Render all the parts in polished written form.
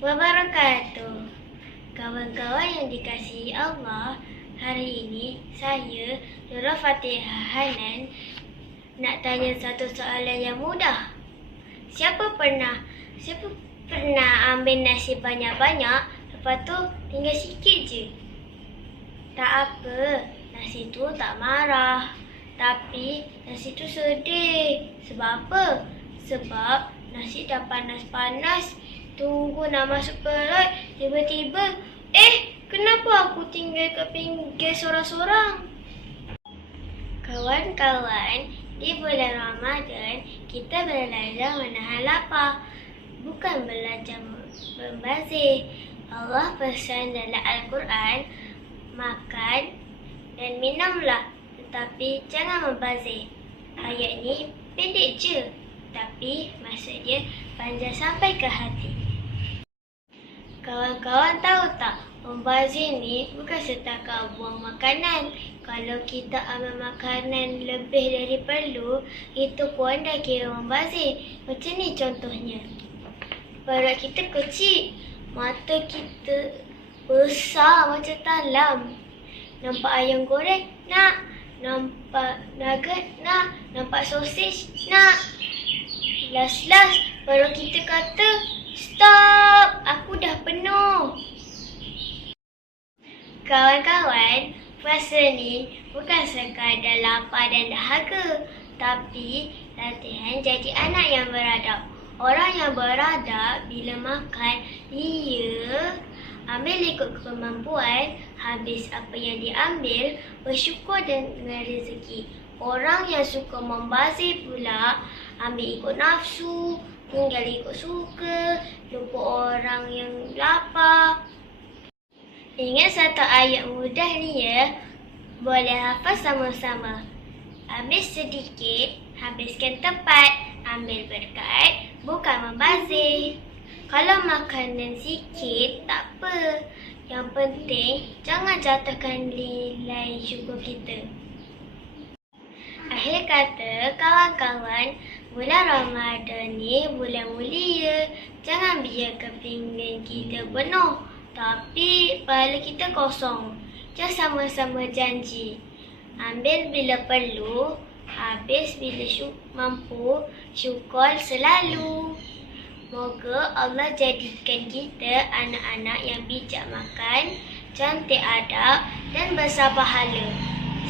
wabarakatuh. Kawan-kawan yang dikasihi Allah, hari ini saya, Nurul Fatihah Hanan, nak tanya satu soalan yang mudah. Siapa pernah ambil nasi banyak-banyak, lepas tu tinggal sikit je? Tak apa, nasi tu tak marah. Tapi nasi tu sedih. Sebab apa? Sebab nasi dah panas-panas, tunggu nak masuk perut, tiba-tiba, kenapa aku tinggal kat pinggir sorang-sorang? Kawan-kawan, di bulan Ramadan, kita belajar menahan lapar, bukan belajar membazir. Allah pesan dalam Al-Quran, makan dan minumlah, tetapi jangan membazir. Ayat ni pendek je, tapi maksud dia panjang sampai ke hati. Kawan-kawan tahu tak, membazir ni bukan setakat buang makanan. Kalau kita ambil makanan lebih dari perlu, itu pun dah kira membazir. Macam ni contohnya. Perut kita kecil, mata kita besar macam talam. Nampak ayam goreng? Nak. Nampak nugget? Nak. Nampak sosis? Nak. Last-last perut kita kata, stop, aku dah penuh. Kawan-kawan, puasa ni bukan sekadar lapar dan dahaga, tapi latihan jadi anak yang beradab. Orang yang beradab bila makan, dia ambil ikut kemampuan, habis apa yang diambil, bersyukur dengan rezeki. Orang yang suka membazir pula, ambil ikut nafsu, tinggal ikut suka, lupa orang yang lapar. Ingat satu ayat mudah ni ya, boleh hafal sama-sama. Ambil sedikit, habiskan tepat, ambil berkat, bukan membazir. Kalau makanan sikit, tak apa. Yang penting, jangan jatuhkan nilai syukur kita. Akhir kata, kawan-kawan, bulan Ramadan ni bulan mulia. Jangan biarkan pinggan kita penuh, tapi kepala kita kosong. Jom sama-sama janji. Ambil bila perlu, habis bila mampu, syukur selalu. Moga Allah jadikan kita anak-anak yang bijak makan, cantik adab dan besar pahala.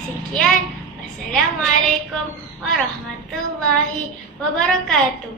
Sekian. Assalamualaikum warahmatullahi wabarakatuh.